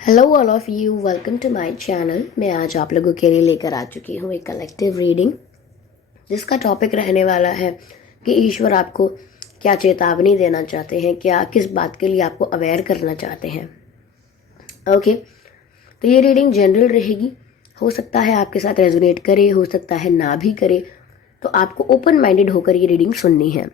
Hello all of you, welcome to my channel. मैं आज आप लोगों के लिए लेकर आ चुकी हूँ एक कलेक्टिव रीडिंग, जिसका टॉपिक रहने वाला है कि ईश्वर आपको क्या चेतावनी देना चाहते हैं, क्या किस बात के लिए आपको अवेयर करना चाहते हैं। ओके, तो ये रीडिंग जनरल रहेगी। हो सकता है आपके साथ रेजोनेट करे, हो सकता है ना भी करे, तो आपको ओपन माइंडेड होकर ये रीडिंग सुननी है।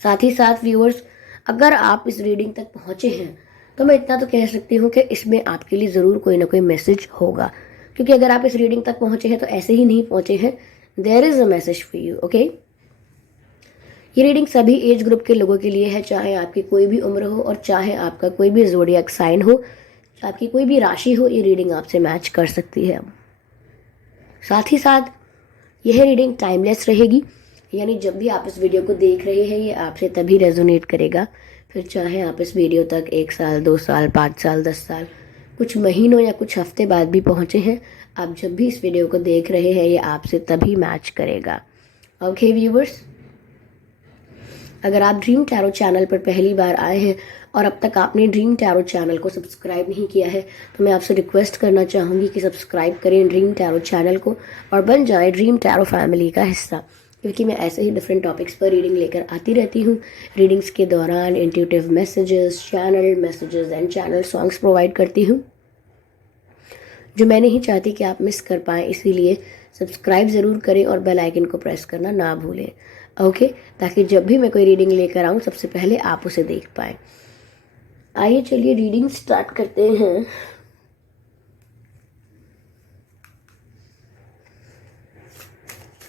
साथ ही साथ व्यूअर्स, अगर आप इस रीडिंग तक पहुँचे हैं तो मैं इतना तो कह सकती हूँ कि इसमें आपके लिए ज़रूर कोई ना कोई मैसेज होगा, क्योंकि अगर आप इस रीडिंग तक पहुँचे हैं तो ऐसे ही नहीं पहुँचे हैं। There is a message for you. Okay, ये रीडिंग सभी एज ग्रुप के लोगों के लिए है, चाहे आपकी कोई भी उम्र हो और चाहे आपका कोई भी ज़ोडिएक साइन हो, आपकी कोई भी राशि हो, ये रीडिंग आपसे मैच कर सकती है। साथ ही साथ यह रीडिंग टाइमलेस रहेगी, यानी जब भी आप इस वीडियो को देख रहे हैं ये आपसे तभी रेजोनेट करेगा। फिर चाहे आप इस वीडियो तक 1 साल, 2 साल, 5 साल, 10 साल, कुछ महीनों या कुछ हफ्ते बाद भी पहुंचे हैं, आप जब भी इस वीडियो को देख रहे हैं ये आपसे तभी मैच करेगा। ओके व्यूवर्स, अगर आप ड्रीम टैरो चैनल पर पहली बार आए हैं और अब तक आपने ड्रीम टैरो चैनल को सब्सक्राइब नहीं किया है तो मैं आपसे रिक्वेस्ट करना चाहूँगी कि सब्सक्राइब करें ड्रीम टैरो चैनल को और बन जाए ड्रीम टैरो फैमिली का हिस्सा, क्योंकि मैं ऐसे ही डिफरेंट टॉपिक्स पर रीडिंग लेकर आती रहती हूँ। रीडिंग्स के दौरान intuitive messages, channel messages and channel songs provide करती हूँ, जो मैं नहीं चाहती कि आप मिस कर पाएँ। इसीलिए सब्सक्राइब ज़रूर करें और बेल आइकन को प्रेस करना ना भूलें। ओके, ताकि जब भी मैं कोई रीडिंग लेकर आऊँ सबसे पहले आप उसे देख पाएँ। आइए चलिए रीडिंग स्टार्ट करते हैं।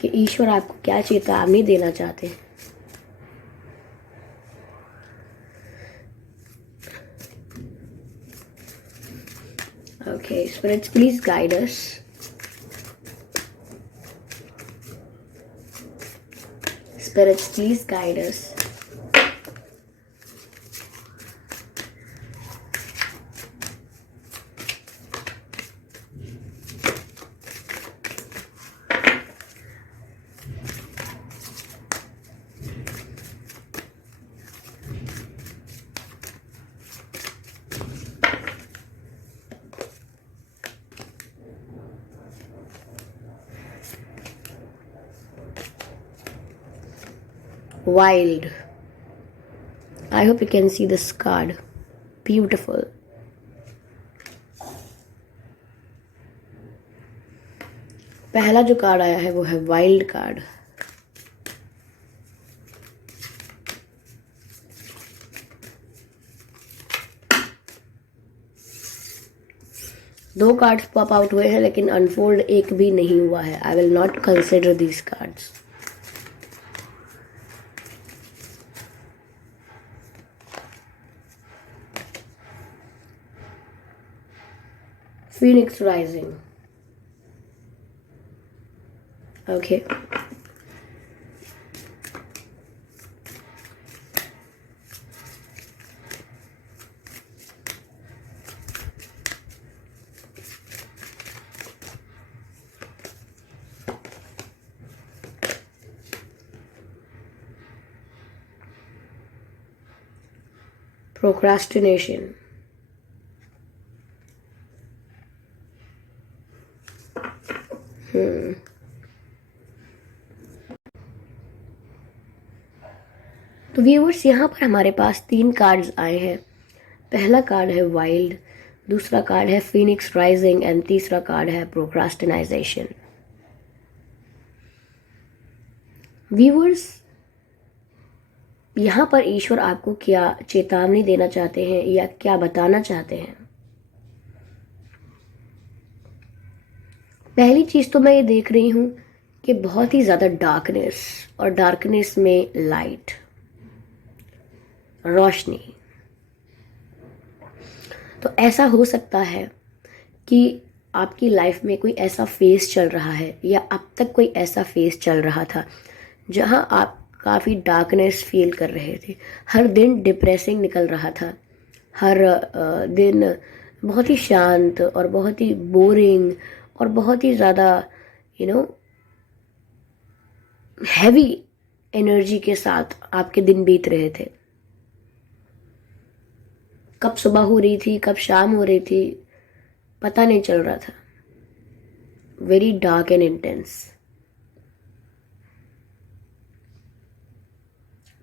कि ईश्वर आपको क्या चेतावनी देना चाहते हैं। Okay spirits, please guide us. Spirits, please guide us. Wild. I hope you can see this card. Beautiful. पहला जो कार्ड आया है वो है वाइल्ड कार्ड। दो कार्ड्स पॉप आउट हुए हैं लेकिन अनफोल्ड एक भी नहीं हुआ है। I will not consider these cards. Phoenix Rising. Okay. Procrastination. तो व्यूअर्स, यहाँ पर हमारे पास 3 कार्ड्स आए हैं। पहला कार्ड है वाइल्ड, दूसरा कार्ड है फिनिक्स राइजिंग एंड तीसरा कार्ड है प्रोक्रास्टिनाइजेशन। व्यूअर्स, यहाँ पर ईश्वर आपको क्या चेतावनी देना चाहते हैं या क्या बताना चाहते हैं। पहली चीज तो मैं ये देख रही हूँ कि बहुत ही ज्यादा डार्कनेस और डार्कनेस में लाइट, रोशनी। तो ऐसा हो सकता है कि आपकी लाइफ में कोई ऐसा फेस चल रहा है या अब तक कोई ऐसा फेस चल रहा था जहां आप काफ़ी डार्कनेस फील कर रहे थे। हर दिन डिप्रेसिंग निकल रहा था, हर दिन बहुत ही शांत और बहुत ही बोरिंग और बहुत ही ज़्यादा हैवी एनर्जी के साथ आपके दिन बीत रहे थे। कब सुबह हो रही थी, कब शाम हो रही थी, पता नहीं चल रहा था। Very dark and intense.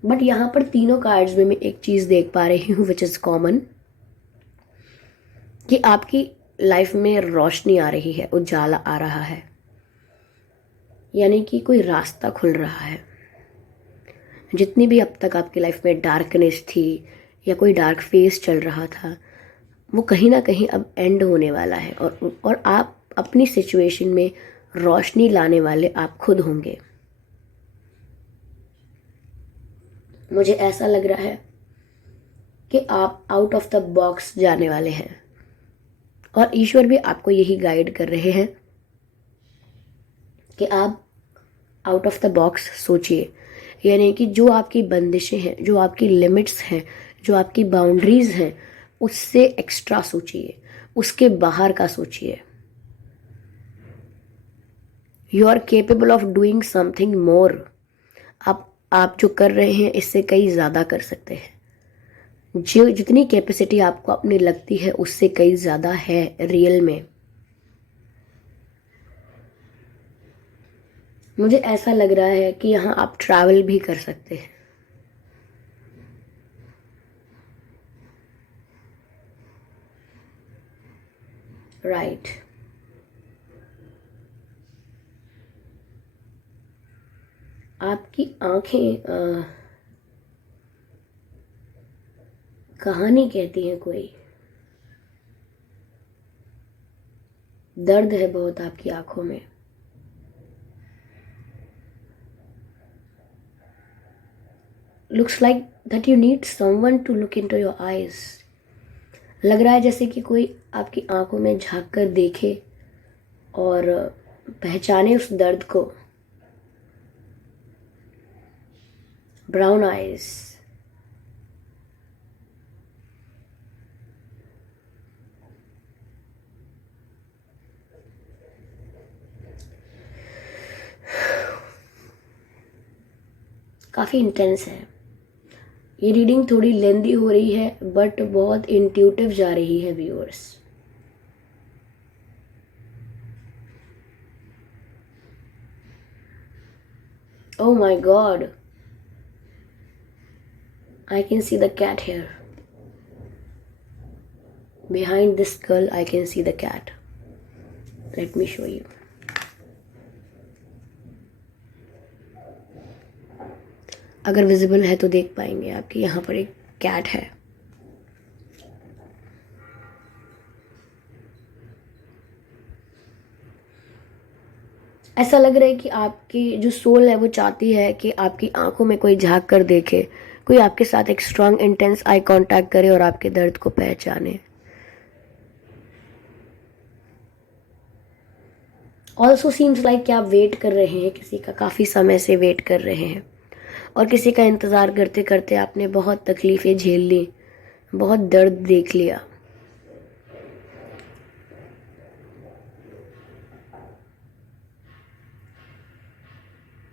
But यहां पर तीनों कार्ड्स में मैं एक चीज देख पा रही हूँ विच इज कॉमन, कि आपकी लाइफ में रोशनी आ रही है, उजाला आ रहा है, यानी कि कोई रास्ता खुल रहा है। जितनी भी अब तक आपकी लाइफ में डार्कनेस थी या कोई डार्क फेस चल रहा था, वो कहीं ना कहीं अब एंड होने वाला है, और आप अपनी सिचुएशन में रोशनी लाने वाले आप खुद होंगे। मुझे ऐसा लग रहा है कि आप आउट ऑफ द बॉक्स जाने वाले हैं, और ईश्वर भी आपको यही गाइड कर रहे हैं कि आप आउट ऑफ द बॉक्स सोचिए। यानी कि जो आपकी बंदिशें हैं, जो आपकी लिमिट्स हैं, जो आपकी बाउंड्रीज हैं, उससे एक्स्ट्रा सोचिए, उसके बाहर का सोचिए। You are capable of doing something more. आप जो कर रहे हैं इससे कई ज़्यादा कर सकते हैं। जो जितनी कैपेसिटी आपको अपनी लगती है उससे कई ज़्यादा है रियल में। मुझे ऐसा लग रहा है कि यहाँ आप ट्रैवल भी कर सकते हैं। राइट। आपकी आंखें कहानी कहती हैं कोई। दर्द है बहुत आपकी आंखों में। Looks like that you need someone to look into your eyes. लग रहा है जैसे कि कोई आपकी आंखों में झांक कर देखे और पहचाने उस दर्द को। Brown eyes. काफ़ी इंटेंस है। ये रीडिंग थोड़ी लेंदी हो रही है बट बहुत इंट्यूटिव जा रही है viewers. Oh my God, I can see the cat here. Behind this girl, I can see the cat. Let me show you. अगर विजिबल है तो देख पाएंगे आप कि यहाँ पर एक कैट है। ऐसा लग रहा है कि आपकी जो सोल है वो चाहती है कि आपकी आंखों में कोई झांक कर देखे, कोई आपके साथ एक स्ट्रांग इंटेंस आई कांटेक्ट करे और आपके दर्द को पहचाने। ऑल्सो सीम्स लाइक कि आप वेट कर रहे हैं किसी का, काफ़ी समय से वेट कर रहे हैं, और किसी का इंतज़ार करते करते आपने बहुत तकलीफ़ें झेल ली, बहुत दर्द देख लिया।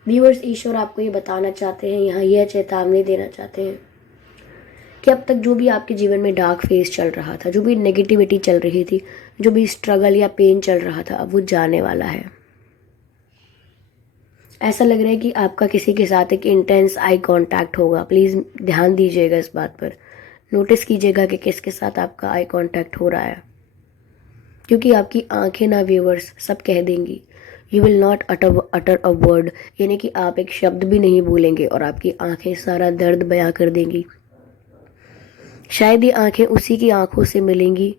व्यूअर्स, ईश्वर आपको ये बताना चाहते हैं, यहाँ यह चेतावनी देना चाहते हैं कि अब तक जो भी आपके जीवन में डार्क फेज चल रहा था, जो भी नेगेटिविटी चल रही थी, जो भी स्ट्रगल या पेन चल रहा था, अब वो जाने वाला है। ऐसा लग रहा है कि आपका किसी के साथ एक इंटेंस आई कांटेक्ट होगा। प्लीज़ ध्यान दीजिएगा इस बात पर, नोटिस कीजिएगा कि किसके साथ आपका आई कांटेक्ट हो रहा है, क्योंकि आपकी आंखें ना व्यूअर्स सब कह देंगी। You will not utter a word, यानी कि आप एक शब्द भी नहीं बोलेंगे और आपकी आंखें सारा दर्द बयां कर देंगी। शायद ये आंखें उसी की आंखों से मिलेंगी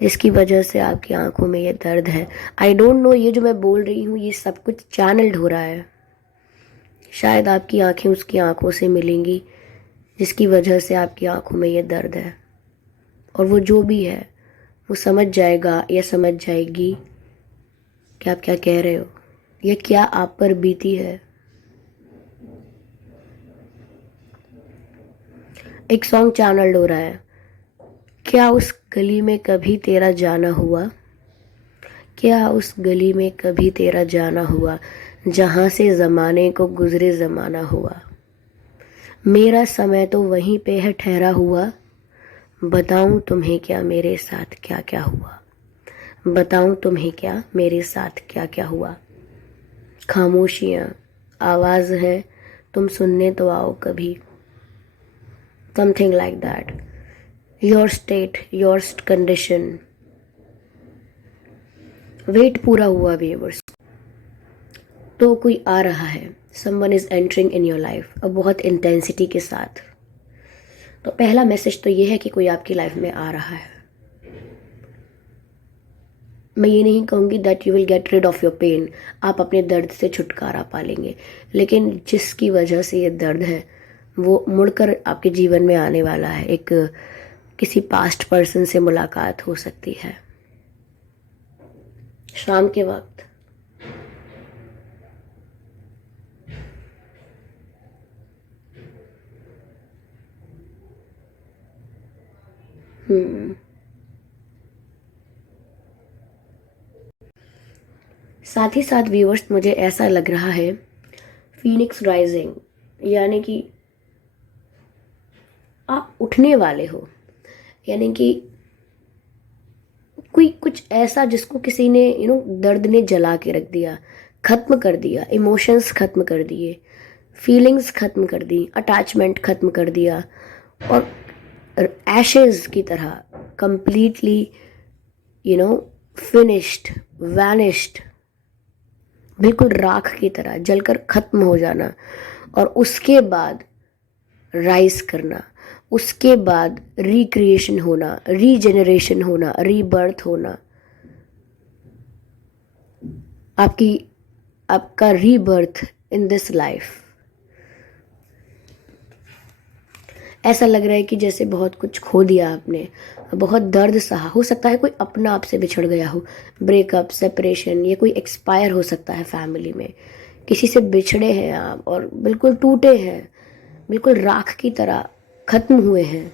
जिसकी वजह से आपकी आंखों में ये दर्द है। आई डोंट नो, ये जो मैं बोल रही हूँ ये सब कुछ चैनल्ड हो रहा है। शायद आपकी आंखें उसकी आंखों से मिलेंगी जिसकी वजह से आपकी आंखों में ये दर्द है, और वो जो भी है वो समझ जाएगा या समझ जाएगी कि आप क्या कह रहे हो या क्या आप पर बीती है। एक सॉन्ग चैनल्ड हो रहा है। क्या उस गली में कभी तेरा जाना हुआ, क्या उस गली में कभी तेरा जाना हुआ, जहाँ से ज़माने को गुज़रे ज़माना हुआ। मेरा समय तो वहीं पे है ठहरा हुआ, बताऊं तुम्हें क्या मेरे साथ क्या क्या हुआ, बताऊं तुम्हें क्या मेरे साथ क्या क्या हुआ। खामोशियाँ आवाज़ है, तुम सुनने तो आओ कभी। Something like that. Your state, your condition. Wait पूरा हुआ व्यूअर्स, तो कोई आ रहा है। Someone is entering in your life, अब बहुत इंटेंसिटी के साथ। तो पहला मैसेज तो ये है कि कोई आपकी लाइफ में आ रहा है। मैं ये नहीं कहूँगी that you will get rid of your pain, आप अपने दर्द से छुटकारा पा लेंगे, लेकिन जिसकी वजह से ये दर्द है वो मुड़कर आपके जीवन में आने वाला है। एक किसी पास्ट पर्सन से मुलाकात हो सकती है शाम के वक्त। साथ ही साथ व्यूअर्स, मुझे ऐसा लग रहा है फीनिक्स राइजिंग, यानी कि आप उठने वाले हो, यानी कि कोई कुछ ऐसा जिसको किसी ने दर्द ने जला के रख दिया, खत्म कर दिया, इमोशंस खत्म कर दिए, फीलिंग्स खत्म कर दी, अटैचमेंट खत्म कर दिया, और एशेज की तरह कंप्लीटली फिनिश्ड, वैनिश्ड, बिल्कुल राख की तरह जलकर खत्म हो जाना, और उसके बाद राइज करना, उसके बाद रिक्रिएशन होना, रीजेनरेशन होना, रीबर्थ होना, आपका रीबर्थ इन दिस लाइफ। ऐसा लग रहा है कि जैसे बहुत कुछ खो दिया आपने, बहुत दर्द सहा। हो सकता है कोई अपना आपसे बिछड़ गया हो, ब्रेकअप, सेपरेशन, या कोई एक्सपायर हो सकता है फैमिली में, किसी से बिछड़े हैं आप और बिल्कुल टूटे हैं, बिल्कुल राख की तरह खत्म हुए हैं।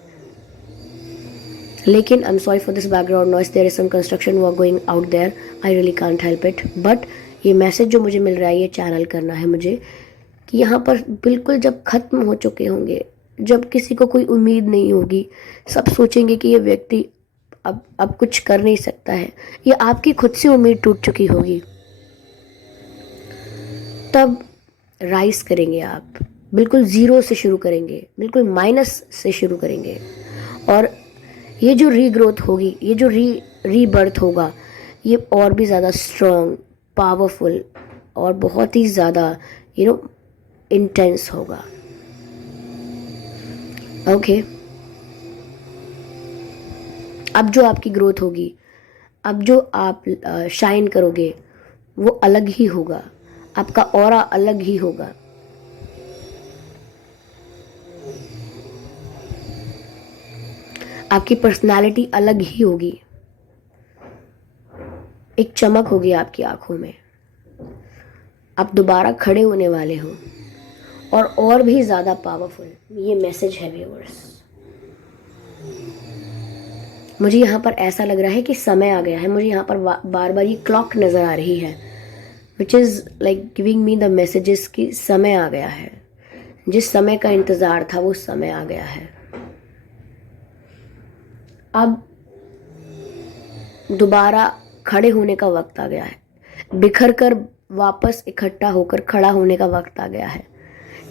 लेकिन I am sorry for this background noise, there is some construction work going out there, I really can't help it, but ये मैसेज जो मुझे मिल रहा है ये चैनल करना है मुझे, कि यहाँ पर बिल्कुल जब खत्म हो चुके होंगे, जब किसी को कोई उम्मीद नहीं होगी, सब सोचेंगे कि ये व्यक्ति अब कुछ कर नहीं सकता है, या आपकी खुद से उम्मीद टूट चुकी होगी, तब राइज करेंगे आप, बिल्कुल ज़ीरो से शुरू करेंगे, बिल्कुल माइनस से शुरू करेंगे, और ये जो रीग्रोथ होगी, ये जो रीबर्थ होगा, ये और भी ज़्यादा स्ट्रॉन्ग, पावरफुल और बहुत ही ज़्यादा इंटेंस होगा। ओके अब जो आपकी ग्रोथ होगी, अब जो आप शाइन करोगे, वो अलग ही होगा, आपका ऑरा अलग ही होगा। आपकी पर्सनालिटी अलग ही होगी, एक चमक होगी आपकी आंखों में, आप दोबारा खड़े होने वाले हो, और भी ज़्यादा पावरफुल ये मैसेज है व्यूअर्स। मुझे यहाँ पर ऐसा लग रहा है कि समय आ गया है, मुझे यहाँ पर बार बार ये क्लॉक नज़र आ रही है, which is like giving me the messages कि समय आ गया है, जिस समय का इंतज़ार था वो समय आ गया है। अब दोबारा खड़े होने का वक्त आ गया है, बिखर कर वापस इकट्ठा होकर खड़ा होने का वक्त आ गया है।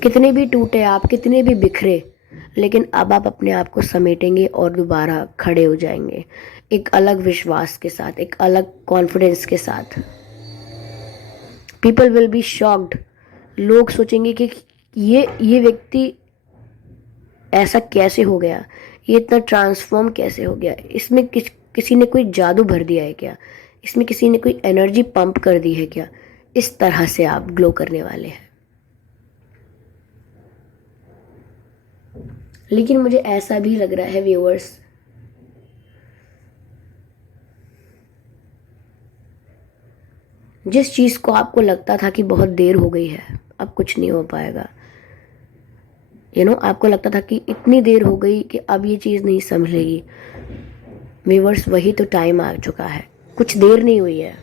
कितने भी टूटे आप, कितने भी बिखरे, लेकिन अब आप अपने आप को समेटेंगे और दोबारा खड़े हो जाएंगे, एक अलग विश्वास के साथ, एक अलग कॉन्फिडेंस के साथ। पीपल विल बी शॉक्ड, लोग सोचेंगे कि ये व्यक्ति ऐसा कैसे हो गया, ये इतना ट्रांसफॉर्म कैसे हो गया, इसमें किसी ने कोई जादू भर दिया है क्या, इसमें किसी ने कोई एनर्जी पंप कर दी है क्या। इस तरह से आप ग्लो करने वाले हैं। लेकिन मुझे ऐसा भी लग रहा है व्यूअर्स, जिस चीज़ को आपको लगता था कि बहुत देर हो गई है, अब कुछ नहीं हो पाएगा, आपको लगता था कि इतनी देर हो गई कि अब ये चीज़ नहीं संभलेगी, व्यूअर्स वही तो टाइम आ चुका है, कुछ देर नहीं हुई है।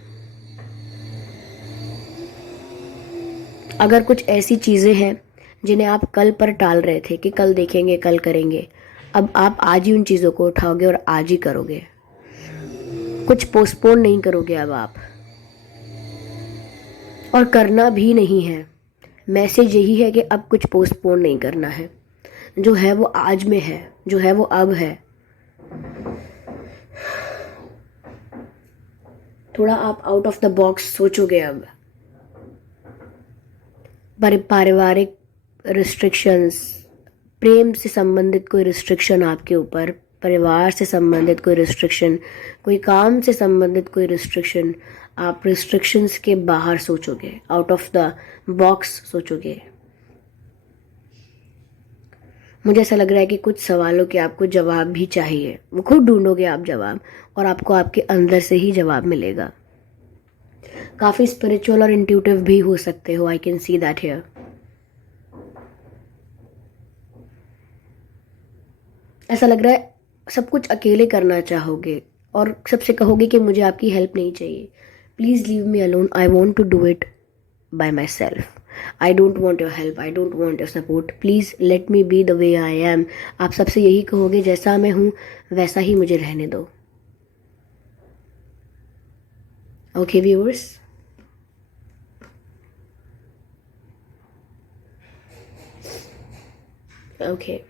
अगर कुछ ऐसी चीज़ें हैं जिन्हें आप कल पर टाल रहे थे कि कल देखेंगे, कल करेंगे, अब आप आज ही उन चीज़ों को उठाओगे और आज ही करोगे, कुछ पोस्टपोन नहीं करोगे अब आप, और करना भी नहीं है। मैसेज यही है कि अब कुछ पोस्टपोन नहीं करना है, जो है वो आज में है, जो है वो अब है। थोड़ा आप आउट ऑफ द बॉक्स सोचोगे अब। पारिवारिक रिस्ट्रिक्शंस, प्रेम से संबंधित कोई रिस्ट्रिक्शन आपके ऊपर, परिवार से संबंधित कोई रिस्ट्रिक्शन, कोई काम से संबंधित कोई रिस्ट्रिक्शन, आप रिस्ट्रिक्शंस के बाहर सोचोगे, आउट ऑफ द बॉक्स सोचोगे। मुझे ऐसा लग रहा है कि कुछ सवालों के आपको जवाब भी चाहिए, वो खुद ढूंढोगे आप जवाब, और आपको आपके अंदर से ही जवाब मिलेगा। काफ़ी स्पिरिचुअल और इंट्यूटिव भी हो सकते हो, I can see that here. ऐसा लग रहा है सब कुछ अकेले करना चाहोगे और सबसे कहोगे कि मुझे आपकी हेल्प नहीं चाहिए, please leave me alone, I want to do it by my self, I don't want your help, I don't want your support, please let me be the way I am. आप सबसे यही कहोगे, जैसा मैं हूँ वैसा ही मुझे रहने दो। Okay viewers, okay